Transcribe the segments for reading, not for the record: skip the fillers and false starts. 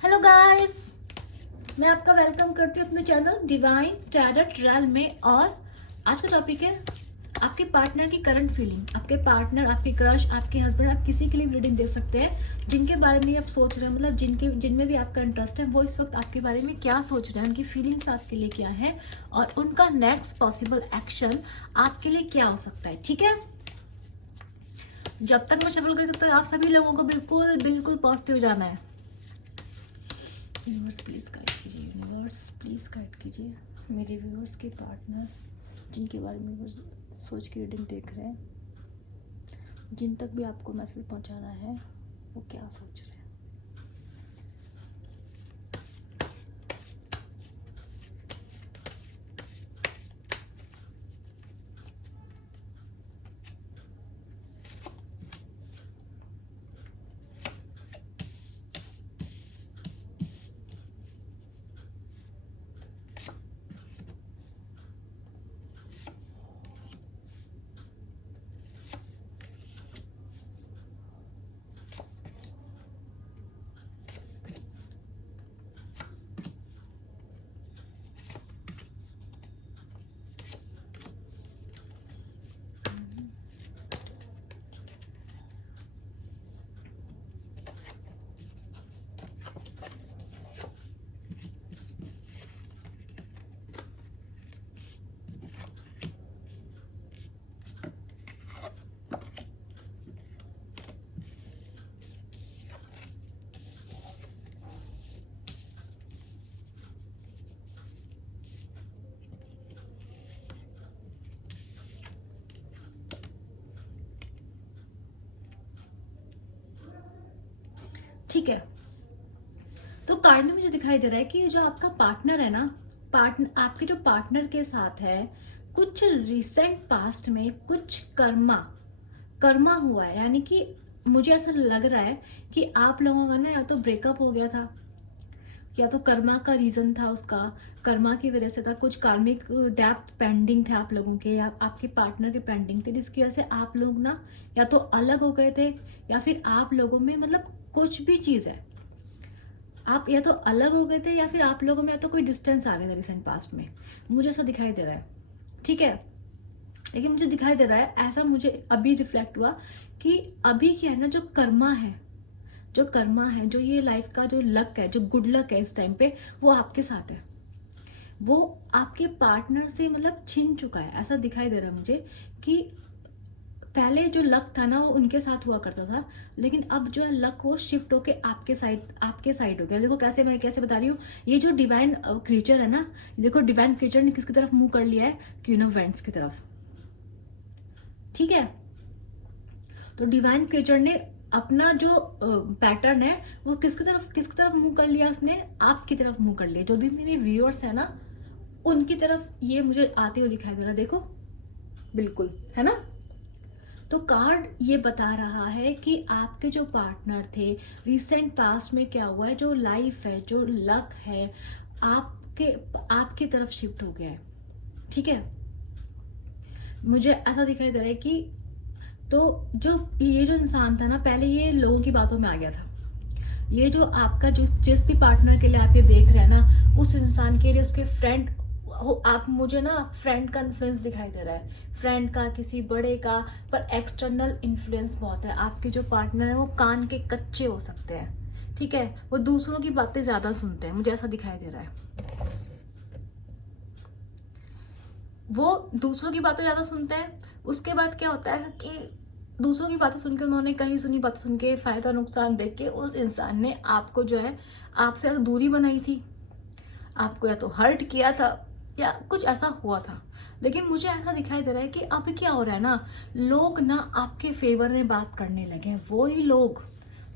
Hello guys, मैं आपका welcome करती हूँ अपने चैनल डिवाइन टैरो ट्रैल में। और आज का टॉपिक है आपके पार्टनर की करंट फीलिंग। आपके पार्टनर, आपके क्रश, आपके हस्बैंड, आप किसी के लिए रीडिंग दे सकते हैं जिनके बारे में आप सोच रहे हैं, मतलब जिनमें भी आपका इंटरेस्ट है, वो इस वक्त आपके बारे में क्या सोच रहे हैं, उनकी फीलिंग्स आपके लिए क्या है और उनका नेक्स्ट पॉसिबल एक्शन आपके लिए क्या हो सकता है। ठीक है, जब तक मैं शफल करती हूँ तब तक आप सभी लोगों को बिल्कुल बिल्कुल पॉजिटिव जाना है। यूनिवर्स प्लीज़ गाइड कीजिए, यूनिवर्स प्लीज़ गाइड कीजिए मेरे व्यूअर्स के पार्टनर जिनके बारे में वो सोच के रीडिंग देख रहे हैं, जिन तक भी आपको मैसेज पहुंचाना है वो क्या सोच रहे हैं। ठीक है, तो कार्ड में मुझे दिखाई दे रहा है कि जो आपका पार्टनर है ना, पार्टनर आपके जो पार्टनर के साथ है, कुछ रिसेंट पास्ट में कुछ कर्मा कर्मा हुआ है। यानी कि मुझे ऐसा लग रहा है कि आप लोगों का ना या तो ब्रेकअप हो गया था, या तो कर्मा का रीजन था, उसका कर्मा की वजह से था। कुछ कार्मिक डेप्थ पेंडिंग थे आप लोगों के, या आपके पार्टनर के पेंडिंग थे, जिसकी वजह से आप लोग ना या तो अलग हो गए थे, या फिर आप लोगों में मतलब कुछ भी चीज है, आप या तो अलग हो गए थे या फिर आप लोगों में या तो कोई डिस्टेंस आ गया था रिसेंट पास्ट में। मुझे ऐसा दिखाई दे रहा है। ठीक है, लेकिन मुझे दिखाई दे रहा है, ऐसा मुझे अभी रिफ्लेक्ट हुआ कि अभी क्या है ना, जो कर्मा है, जो कर्मा है, जो ये लाइफ का जो लक है, जो गुड लक है इस टाइम पे, वो आपके साथ है। वो आपके पार्टनर से मतलब छिन चुका है, ऐसा दिखाई दे रहा है मुझे कि पहले जो लक था ना वो उनके साथ हुआ करता था, लेकिन अब जो है लक वो शिफ्ट होके आपके साइड हो गया। देखो कैसे, मैं कैसे बता रही हूँ, ये जो डिवाइन क्रीचर है ना, देखो डिवाइन क्रीचर ने किसकी तरफ मुंह कर लिया है, क्वीन ऑफ वेंट्स की तरफ। ठीक है, तो डिवाइन क्रीचर ने अपना जो पैटर्न है वो किसकी तरफ मुंह कर लिया, उसने आपकी तरफ मुंह कर लिया। जो भी मेरे व्यूअर्स है ना, उनकी तरफ ये मुझे आते हुए दिखाई दे रहा है। देखो बिल्कुल, है ना। तो कार्ड ये बता रहा है कि आपके जो पार्टनर थे, रिसेंट पास्ट में क्या हुआ है, जो लाइफ है, जो लक है, आपके आपकी तरफ शिफ्ट हो गया है। ठीक है, मुझे ऐसा दिखाई दे रहा है कि तो जो ये जो इंसान था ना, पहले ये लोगों की बातों में आ गया था। ये जो आपका जो जिस भी पार्टनर के लिए आप ये देख रहे हैं ना, उस इंसान के लिए उसके फ्रेंड हो आप, मुझे ना फ्रेंड का इन्फ्लुएंस दिखाई दे रहा है, फ्रेंड का, किसी बड़े का, पर एक्सटर्नल इन्फ्लुएंस बहुत है। आपके जो पार्टनर है वो कान के कच्चे हो सकते हैं। ठीक है, वो दूसरों की बातें ज्यादा सुनते हैं, मुझे ऐसा दिखाई दे रहा है। वो दूसरों की बातें ज्यादा सुनते हैं। उसके बाद क्या होता है कि दूसरों की बातें सुन के, उन्होंने कहीं सुनी बातें सुन के, फायदा नुकसान देख के उस इंसान ने आपको जो है आपसे दूरी बनाई थी, आपको या तो हर्ट किया था या कुछ ऐसा हुआ था। लेकिन मुझे ऐसा दिखाई दे रहा है कि अब क्या हो रहा है ना, लोग ना आपके फेवर में बात करने लगे हैं। वो ही लोग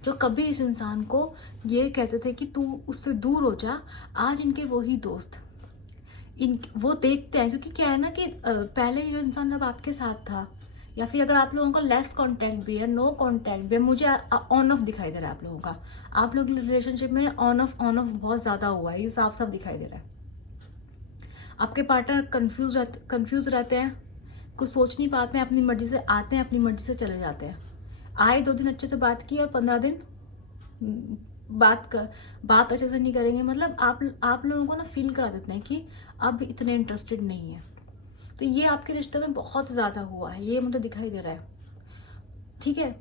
जो कभी इस इंसान को ये कहते थे कि तू उससे दूर हो जा, आज इनके वही दोस्त इन वो देखते हैं। क्योंकि क्या है ना कि पहले जो इंसान जब आपके साथ था, या फिर अगर आप लोगों का लेस कांटेक्ट भी है, नो कांटेक्ट भी है, मुझे ऑन ऑफ दिखाई दे रहा है आप लोगों का। आप लोग रिलेशनशिप में ऑन ऑफ बहुत ज्यादा हुआ है, ये साफ साफ दिखाई दे रहा है। आपके पार्टनर कंफ्यूज रहते हैं, कुछ सोच नहीं पाते हैं, अपनी मर्जी से आते हैं, अपनी मर्जी से चले जाते हैं। आए 2 दिन अच्छे से बात की और 15 दिन बात अच्छे से नहीं करेंगे, मतलब आप लोगों को ना फील करा देते हैं कि अब इतने इंटरेस्टेड नहीं है। तो ये आपके रिश्ते में बहुत ज़्यादा हुआ है, ये मुझे दिखाई दे रहा है। ठीक है,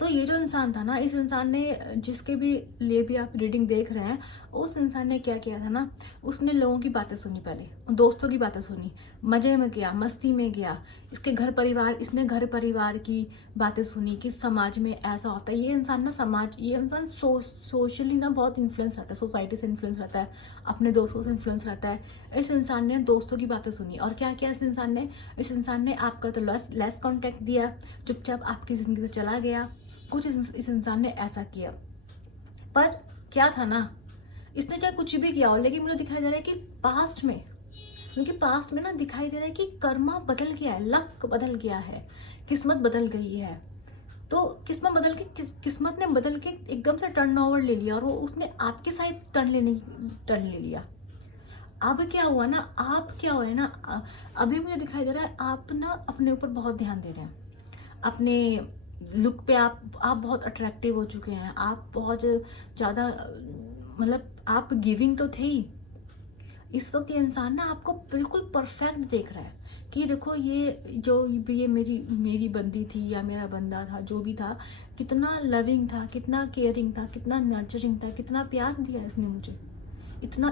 तो ये जो इंसान था ना, इस इंसान ने, जिसके भी लिए भी आप रीडिंग देख रहे हैं, उस इंसान ने क्या किया था ना, उसने लोगों की बातें सुनी, पहले दोस्तों की बातें सुनी, मजे में गया, मस्ती में गया, इसने घर परिवार की बातें सुनी कि समाज में ऐसा होता है। ये इंसान सोशली ना बहुत इन्फ्लुएंस रहता है, सोसाइटी से इन्फ्लुएंस रहता है, अपने दोस्तों से इन्फ्लुएंस रहता है। इस इंसान ने दोस्तों की बातें सुनी और क्या किया इस इंसान ने आपका तो लेस कॉन्टेक्ट दिया, चुपचाप आपकी जिंदगी से चला गया। कुछ इस इंसान ने ऐसा किया, पर क्या था ना, इसने चाहे कुछ भी किया हो, लेकिन मुझे दिखाई दे रहा है कि पास्ट में ना दिखाई दे रहा है कि कर्मा बदल गया है, लक बदल गया है, किस्मत बदल गई है। तो किस्मत ने बदल के एकदम से टर्न ओवर ले लिया और वो उसने आपके साइड टर्न ले लिया। अब क्या हुआ ना, अभी मुझे दिखाई दे रहा है आप ना अपने ऊपर बहुत ध्यान दे रहे हैं, अपने लुक पे आप बहुत अट्रैक्टिव हो चुके हैं, आप बहुत ज़्यादा, मतलब आप गिविंग तो थे ही। इस वक्त ये इंसान ना आपको बिल्कुल परफेक्ट देख रहा है कि देखो ये मेरी बंदी थी या मेरा बंदा था, जो भी था, कितना लविंग था, कितना केयरिंग था, कितना नर्चरिंग था, कितना प्यार दिया इसने मुझे,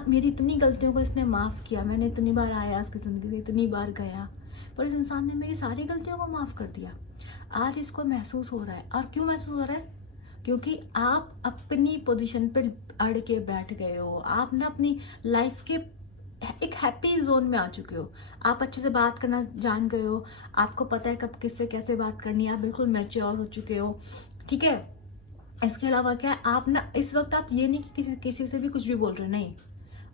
मेरी इतनी गलतियों को इसने माफ़ किया, मैंने इतनी बार आया इसकी ज़िंदगी से, इतनी बार गया, पर इस इंसान ने मेरी सारी गलतियों को माफ़ कर दिया। आज इसको महसूस हो रहा है, और क्यों महसूस हो रहा है? क्योंकि आप अपनी पोजीशन पे अड़ के बैठ गए हो, आप ना अपनी लाइफ के एक हैप्पी जोन में आ चुके हो, आप अच्छे से बात करना जान गए हो, आपको पता है कब किससे कैसे बात करनी है, आप बिल्कुल मैच्योर हो चुके हो। ठीक है, इसके अलावा क्या है, आप ना इस वक्त आप ये नहीं कि किसी से भी कुछ भी बोल रहे हो, नहीं,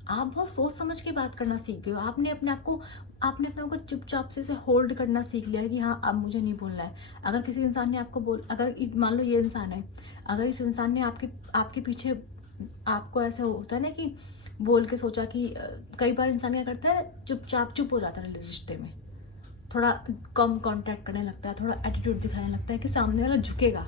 आप बहुत सोच समझ के बात करना सीख गए हो। आपने अपने आप को चुपचाप से होल्ड करना सीख लिया है कि हाँ अब मुझे नहीं बोलना है। अगर किसी इंसान ने आपको मान लो ये इंसान है, अगर इस इंसान ने आपके आपके पीछे, आपको ऐसा होता है ना कि बोल के सोचा कि कई बार इंसान क्या करता है, चुप हो जाता है रिश्ते में, थोड़ा कम कांटेक्ट करने लगता है, थोड़ा एटीट्यूड दिखाने लगता है कि सामने वाला झुकेगा,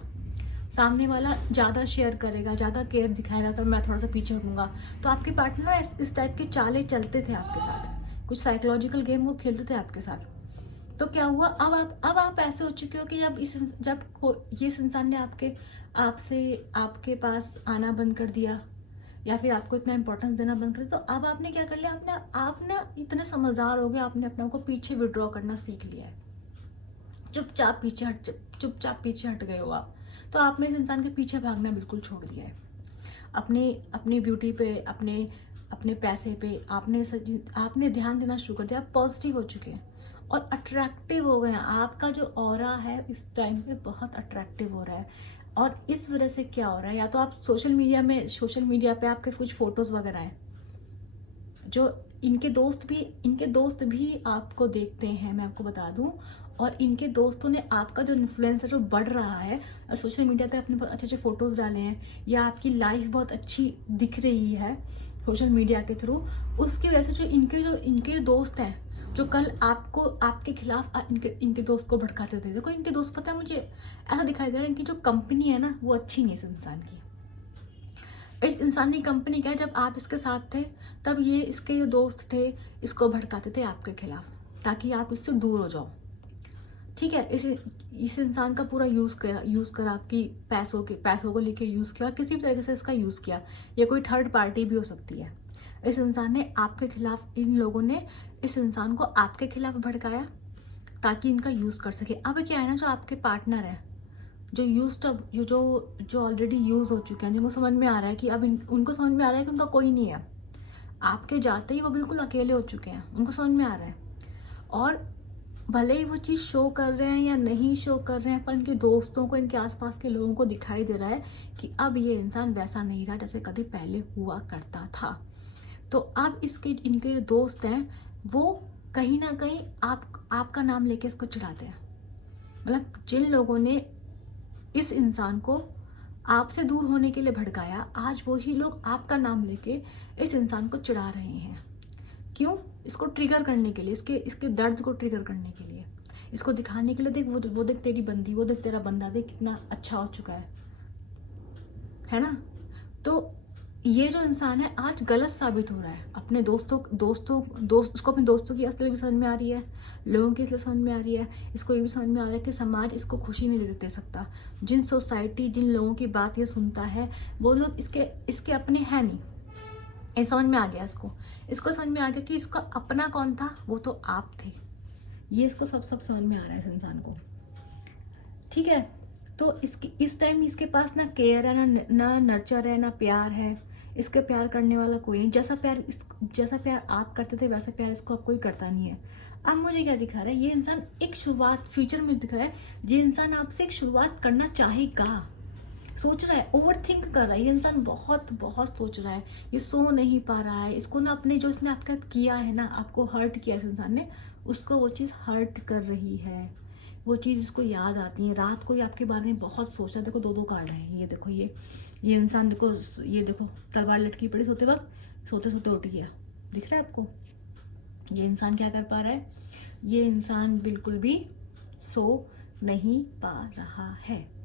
सामने वाला ज़्यादा शेयर करेगा, ज़्यादा केयर दिखाएगा, अगर मैं थोड़ा सा पीछे हटूंगा। तो आपके पार्टनर इस टाइप की चालें चलते थे आपके साथ, कुछ साइकोलॉजिकल गेम वो खेलते थे आपके साथ। तो क्या हुआ, अब आप ऐसे हो चुके हो कि ये इस इंसान ने आपके पास आना बंद कर दिया, या फिर आपको इतना इंपॉर्टेंस देना बंद कर दिया, तो अब आपने क्या कर लिया, आप ना इतने समझदार हो गए, आपने अपने आप को पीछे विड्रॉ करना सीख लिया है, चुपचाप पीछे हट गए हो आप। तो आपने इस इंसान के पीछे भागना बिल्कुल छोड़ दिया है, अपने अपनी ब्यूटी पे, अपने अपने पैसे पे आपने ध्यान देना शुरू कर दिया, आप पॉजिटिव हो चुके हैं और अट्रैक्टिव हो गए हैं। आपका जो ऑरा है इस टाइम पे बहुत अट्रैक्टिव हो रहा है, और इस वजह से क्या हो रहा है, या तो आप सोशल मीडिया पे आपके कुछ फोटोज वगैरह हैं, जो इनके दोस्त भी आपको देखते हैं, मैं आपको बता दूं, और इनके दोस्तों ने आपका जो इन्फ्लुएंस है जो बढ़ रहा है, और सोशल मीडिया पे अपने बहुत अच्छे अच्छे फोटोज डाले हैं, या आपकी लाइफ बहुत अच्छी दिख रही है सोशल मीडिया के थ्रू, उसकी वजह से जो इनके दोस्त हैं, जो कल आपके खिलाफ इनके दोस्त को भड़काते थे, देखो इनके दोस्त, पता है मुझे ऐसा दिखाई दे रहा है, इनकी जो कंपनी है ना वो अच्छी नहीं है इस इंसान की। इस इंसान की कंपनी क्या है, जब आप इसके साथ थे तब ये इसके जो दोस्त थे इसको भड़काते थे आपके खिलाफ, ताकि आप इससे दूर हो जाओ। ठीक है, इस इंसान का पूरा यूज करा आपकी पैसों को लेके यूज किया, किसी भी तरीके से इसका यूज किया, या कोई थर्ड पार्टी भी हो सकती है। इस इंसान ने आपके खिलाफ, इन लोगों ने इस इंसान को आपके खिलाफ भड़काया ताकि इनका यूज कर सके। अब क्या है ना, जो आपके पार्टनर है, जो जो ऑलरेडी यूज हो चुके हैं, जिनको समझ में आ रहा है कि उनको समझ में आ रहा है कि उनका कोई नहीं है, आपके जाते ही वो बिल्कुल अकेले हो चुके हैं, उनको समझ में आ रहा है, और भले ही वो चीज़ शो कर रहे हैं या नहीं शो कर रहे हैं, पर इनके दोस्तों को, इनके आसपास के लोगों को दिखाई दे रहा है कि अब ये इंसान वैसा नहीं रहा जैसे कभी पहले हुआ करता था। तो अब इनके जो दोस्त हैं वो कहीं ना कहीं आपका नाम लेके इसको चिढ़ाते हैं, मतलब जिन लोगों ने इस इंसान को आपसे दूर होने के लिए भड़काया, आज वही लोग आपका नाम लेके इस इंसान को चिढ़ा रहे हैं। क्यों? इसको ट्रिगर करने के लिए, इसके दर्द को ट्रिगर करने के लिए, इसको दिखाने के लिए, देख वो देख तेरी बंदी, वो देख तेरा बंदा, देख कितना अच्छा हो चुका है। है ना? तो ये जो इंसान है आज गलत साबित हो रहा है। अपने दोस्त उसको अपने दोस्तों की असलियत भी समझ में आ रही है, लोगों की असलियत समझ में आ रही है। इसको ये भी समझ में आ रहा है कि समाज इसको खुशी नहीं दे सकता। जिन लोगों की बात ये सुनता है, वो लोग इसके अपने हैं नहीं। ये समझ में आ गया इसको। इसको समझ में आ गया कि इसका अपना कौन था, वो तो आप थे। ये इसको सब समझ में आ रहा है इस इंसान को। ठीक है, तो इस टाइम इसके पास ना केयर है, ना नर्चर है, ना प्यार है। इसके प्यार करने वाला कोई नहीं। जैसा प्यार आप करते थे वैसा प्यार इसको अब कोई करता नहीं है। अब मुझे क्या दिखा रहा है, ये इंसान एक शुरुआत फ्यूचर में दिख रहा है। ये इंसान आपसे एक शुरुआत करना चाहेगा। सोच रहा है, ओवर थिंक कर रहा है ये इंसान, बहुत बहुत सोच रहा है। ये सो नहीं पा रहा है। इसको ना अपने जो इसने आपके साथ किया है ना, आपको हर्ट किया इस इंसान ने, उसको वो चीज़ हर्ट कर रही है। वो चीज़ इसको याद आती है। रात को ये आपके बारे में बहुत सोचता है। देखो दो कार्ड है, ये देखो, ये इंसान देखो, ये देखो तलवार लटकी पड़ी सोते वक्त, सोते सोते उठ गया। दिख रहा है आपको? ये इंसान क्या कर पा रहा है? ये इंसान बिल्कुल भी सो नहीं पा रहा है।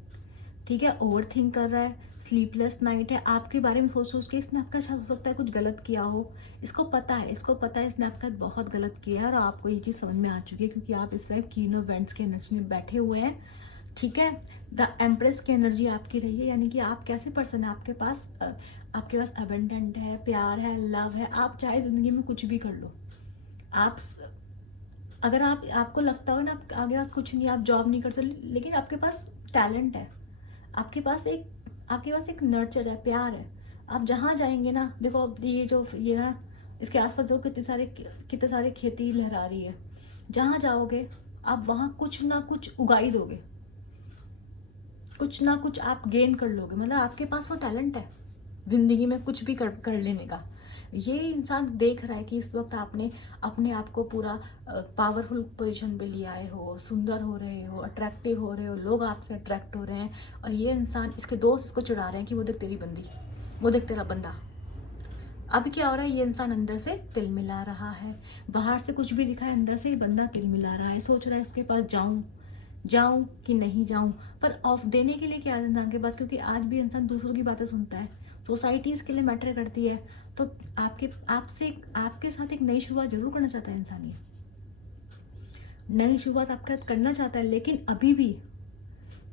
ठीक है, ओवर थिंक कर रहा है, स्लीपलेस नाइट है। आपके बारे में सोच के इसने आपका शायद हो सकता है कुछ गलत किया हो। इसको पता है इसने आपका बहुत गलत किया है, और आपको ये चीज़ समझ में आ चुकी है क्योंकि आप इस टाइम कीनो वेंट्स के एनर्जी में बैठे हुए हैं। ठीक है, द एम्प्रेस की एनर्जी आपकी रही है, यानी कि आप कैसे पर्सन है, आपके पास अबेंडेंट है, प्यार है, लव है। आप चाहे ज़िंदगी में कुछ भी कर लो। आप अगर आपको लगता हो ना आगे पास कुछ नहीं, आप जॉब नहीं करते, लेकिन आपके पास टैलेंट है, आपके पास एक नर्चर है, प्यार है। आप जहाँ जाएंगे ना, देखो अब ये ना इसके आसपास देखो कितने सारे खेती लहरा रही है। जहाँ जाओगे आप वहाँ कुछ ना कुछ उगाई दोगे, कुछ ना कुछ आप गेन कर लोगे। मतलब आपके पास वो टैलेंट है जिंदगी में कुछ भी कर लेने का। ये इंसान देख रहा है कि इस वक्त आपने अपने आप को पूरा पावरफुल पोजीशन पे लिया है, हो सुंदर हो रहे हो, अट्रैक्टिव हो रहे हो, लोग आपसे अट्रैक्ट हो रहे हैं। और ये इंसान, इसके दोस्त इसको चिढ़ा रहे हैं कि वो देख तेरी बंदी, वो देख तेरा बंदा। अब क्या हो रहा है, ये इंसान अंदर से तिल मिला रहा है। बाहर से कुछ भी दिखा है, अंदर से ये बंदा तिल मिला रहा है। सोच रहा है इसके पास जाऊं कि नहीं जाऊं। पर ऑफ देने के लिए क्या है इंसान के पास, क्योंकि आज भी इंसान दूसरों की बातें सुनता है, सोसाइटी इसके लिए मैटर करती है। तो आपके साथ एक नई शुरुआत जरूर करना चाहता है इंसान। ये नई शुरुआत आपके साथ करना चाहता है, लेकिन अभी भी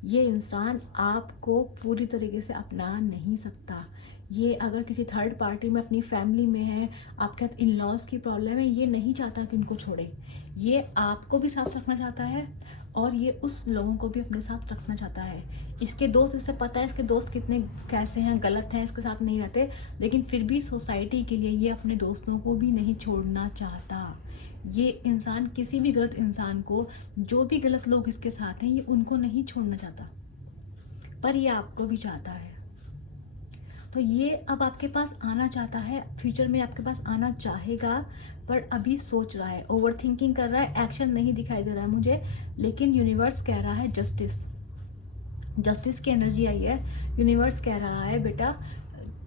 ये इंसान आपको पूरी तरीके से अपना नहीं सकता। ये अगर किसी थर्ड पार्टी में, अपनी फैमिली में है, आपके साथ इन लॉज की प्रॉब्लम है, ये नहीं चाहता कि इनको छोड़े। ये आपको भी साथ रखना चाहता है, और ये उस लोगों को भी अपने साथ रखना चाहता है। इसके दोस्त, इससे पता है इसके दोस्त कितने कैसे हैं, गलत हैं, इसके साथ नहीं रहते, लेकिन फिर भी सोसाइटी के लिए ये अपने दोस्तों को भी नहीं छोड़ना चाहता। ये इंसान किसी भी गलत इंसान को, जो भी गलत लोग इसके साथ हैं, ये उनको नहीं छोड़ना चाहता, पर ये आपको भी चाहता है। तो ये अब आपके पास आना चाहता है, फ्यूचर में आपके पास आना चाहेगा, पर अभी सोच रहा है, ओवर थिंकिंग कर रहा है। एक्शन नहीं दिखाई दे रहा है मुझे, लेकिन यूनिवर्स कह रहा है जस्टिस की एनर्जी आई है। यूनिवर्स कह रहा है बेटा,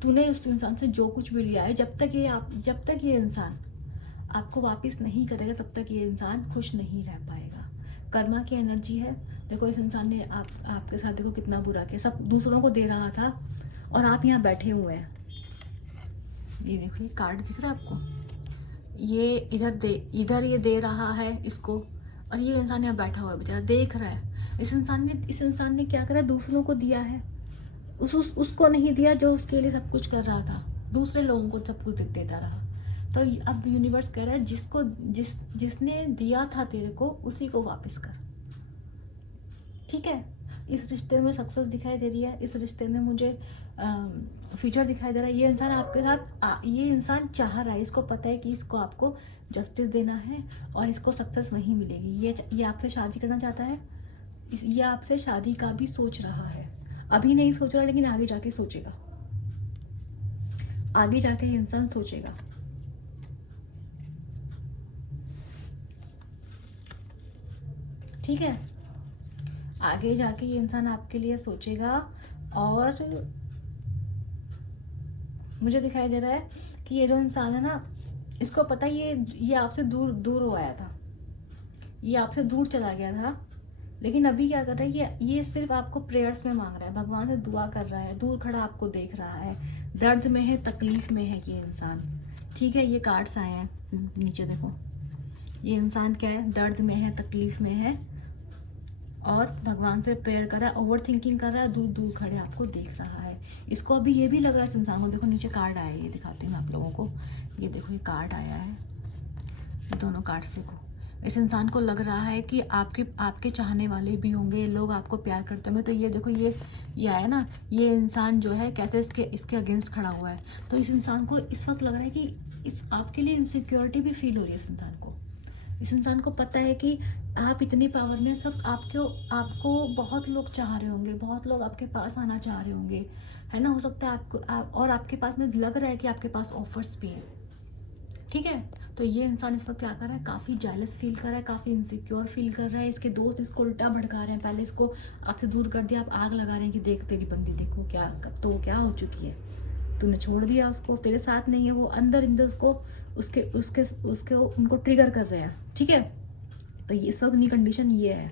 तूने उस इंसान से जो कुछ भी लिया है, जब तक ये इंसान आपको वापस नहीं करेगा, तब तक ये इंसान खुश नहीं रह पाएगा। कर्मा की एनर्जी है। देखो इस इंसान ने आपके साथ देखो कितना बुरा किया, सब दूसरों को दे रहा था, और आप यहाँ बैठे हुए हैं। ये देखो, ये कार्ड दिख रहा है आपको, ये इधर ये दे रहा है इसको, और ये इंसान यहाँ बैठा हुआ है बेचारा, देख रहा है। इस इंसान ने क्या करा, दूसरों को दिया है, उसको नहीं दिया जो उसके लिए सब कुछ कर रहा था, दूसरे लोगों को सब कुछ देता रहा। तो अब यूनिवर्स कह रहा है, जिसने दिया था तेरे को, उसी को वापस कर। ठीक है, इस रिश्ते में सक्सेस दिखाई दे रही है, इस रिश्ते में मुझे फ्यूचर दिखाई दे रहा है। ये इंसान आपके साथ ये इंसान चाह रहा है, इसको पता है कि इसको आपको जस्टिस देना है, और इसको सक्सेस वहीं मिलेगी। ये आपसे शादी करना चाहता है, ये आपसे शादी का भी सोच रहा है। अभी नहीं सोच रहा, लेकिन आगे जाके सोचेगा, आगे जाके ये इंसान सोचेगा। ठीक है, आगे जाके ये इंसान आपके लिए सोचेगा। और मुझे दिखाई दे रहा है कि ये जो इंसान है ना, इसको पता है ये आपसे दूर हो आया था, ये आपसे दूर चला गया था, लेकिन अभी क्या कर रहा है, ये सिर्फ आपको प्रेयर्स में मांग रहा है, भगवान से दुआ कर रहा है, दूर खड़ा आपको देख रहा है, दर्द में है, तकलीफ में है ये इंसान। ठीक है, ये कार्ड्स आए हैं नीचे देखो, ये इंसान क्या है, दर्द में है, तकलीफ में है और भगवान से प्रेयर कर रहा है, ओवर थिंकिंग कर रहा है, दूर दूर खड़े आपको देख रहा है। इसको अभी ये भी लग रहा है इस इंसान को, देखो नीचे कार्ड आया है, ये दिखाती हूँ आप लोगों को, ये देखो ये कार्ड आया है, ये दोनों कार्ड्स देखो। इस इंसान को लग रहा है कि आपके चाहने वाले भी होंगे, लोग आपको प्यार करते होंगे। तो ये देखो ये आया ना, ये इंसान जो है कैसे इसके अगेंस्ट खड़ा हुआ है। तो इस इंसान को इस वक्त लग रहा है कि इस आपके लिए इनसिक्योरिटी भी फील हो रही है इस इंसान को। इस इंसान को पता है कि आप इतनी पावर में, सब आपको बहुत लोग चाह रहे होंगे, बहुत लोग आपके पास आना चाह रहे होंगे, है ना। हो सकता है और आपके पास में लग रहा है कि आपके पास ऑफर्स भी हैं। ठीक है, तो ये इंसान इस वक्त क्या कर रहा है, काफ़ी जेलस फील कर रहा है, काफ़ी इनसिक्योर फील कर रहा है। इसके दोस्त इसको उल्टा भड़का रहे हैं, पहले इसको आपसे दूर कर दिया, आप आग लगा रहे हैं कि देख तेरी बंदी देखो क्या, कब तो क्या हो चुकी है, तूने छोड़ दिया उसको, तेरे साथ नहीं है वो, अंदर अंदर उसको उसके उनको ट्रिगर कर रहे हैं। ठीक है, तो इस वक्त उनकी कंडीशन ये है,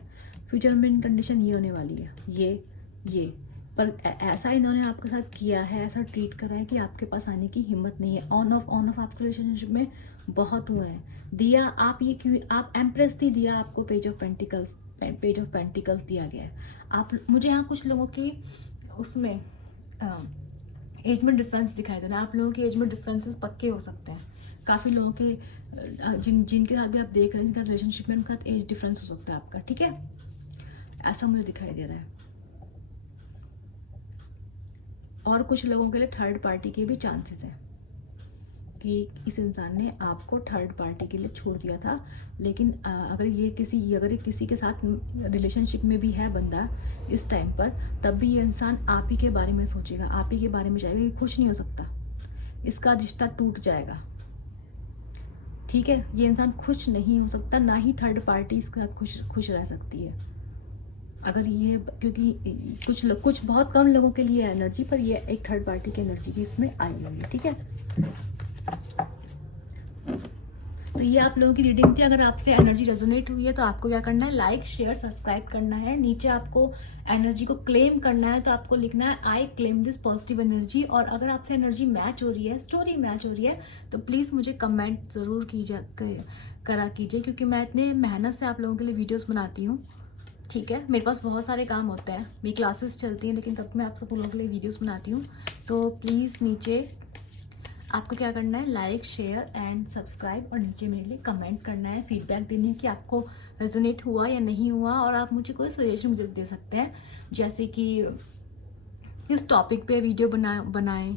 फ्यूचर में इनकी कंडीशन ये होने वाली है, ये पर ऐसा इन्होंने आपके साथ किया है, ऐसा ट्रीट करा है कि आपके पास आने की हिम्मत नहीं है। ऑन ऑफ आपके रिलेशनशिप में बहुत हुआ है। दिया आप ये क्यों, आप एम्प्रेस थी, दिया आपको पेज ऑफ पेंटिकल्स दिया गया है। आप मुझे यहाँ कुछ लोगों की उसमें एज में डिफरेंस दिखाई दे रहा है। आप लोगों के एज में डिफरेंसेस पक्के हो सकते हैं। काफ़ी लोगों के जिनके साथ भी आप देख रहे हैं, जिनका रिलेशनशिप में, उनका एज डिफरेंस हो सकता है आपका। ठीक है, ऐसा मुझे दिखाई दे रहा है। और कुछ लोगों के लिए थर्ड पार्टी के भी चांसेस हैं कि इस इंसान ने आपको थर्ड पार्टी के लिए छोड़ दिया था। लेकिन अगर ये किसी के साथ रिलेशनशिप में भी है बंदा इस टाइम पर, तब भी ये इंसान आप ही के बारे में सोचेगा, आप ही के बारे में चाहेगा। ये खुश नहीं हो सकता, इसका रिश्ता टूट जाएगा। ठीक है, ये इंसान खुश नहीं हो सकता, ना ही थर्ड पार्टी इसके साथ खुश रह सकती है। अगर ये, क्योंकि कुछ बहुत कम लोगों के लिए एनर्जी, पर ये एक थर्ड पार्टी की एनर्जी भी इसमें आई हुई है। ठीक है, तो ये आप लोगों की रीडिंग थी। अगर आपसे एनर्जी रेजोनेट हुई है तो आपको क्या करना है, लाइक शेयर सब्सक्राइब करना है। नीचे आपको एनर्जी को क्लेम करना है, तो आपको लिखना है I claim this positive energy. और अगर आपसे एनर्जी मैच हो रही है, स्टोरी मैच हो रही है, तो प्लीज़ मुझे कमेंट ज़रूर करा कीजिए, क्योंकि मैं इतने मेहनत से आप लोगों के लिए वीडियोज़ बनाती हूँ। ठीक है, मेरे पास बहुत सारे काम होते हैं, मेरी क्लासेस चलती हैं, लेकिन तब मैं आप सब लोगों के लिए वीडियोस बनाती हूँ। तो प्लीज़ नीचे आपको क्या करना है, लाइक शेयर एंड सब्सक्राइब, और नीचे मेरे लिए कमेंट करना है, फीडबैक देनी है कि आपको रेजोनेट हुआ या नहीं हुआ। और आप मुझे कोई सजेशन भी दे सकते हैं, जैसे कि किस टॉपिक पे वीडियो बनाएं,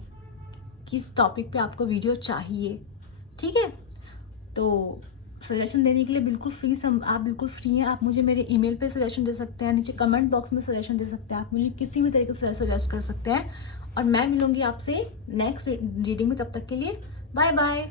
किस टॉपिक पे आपको वीडियो चाहिए। ठीक है, तो सजेशन देने के लिए आप बिल्कुल फ्री हैं। आप मुझे मेरे ईमेल पे सजेशन दे सकते हैं, नीचे कमेंट बॉक्स में सजेशन दे सकते हैं, आप मुझे किसी भी तरीके से सजेस्ट कर सकते हैं। और मैं मिलूंगी आपसे नेक्स्ट रीडिंग में, तब तक के लिए बाय बाय।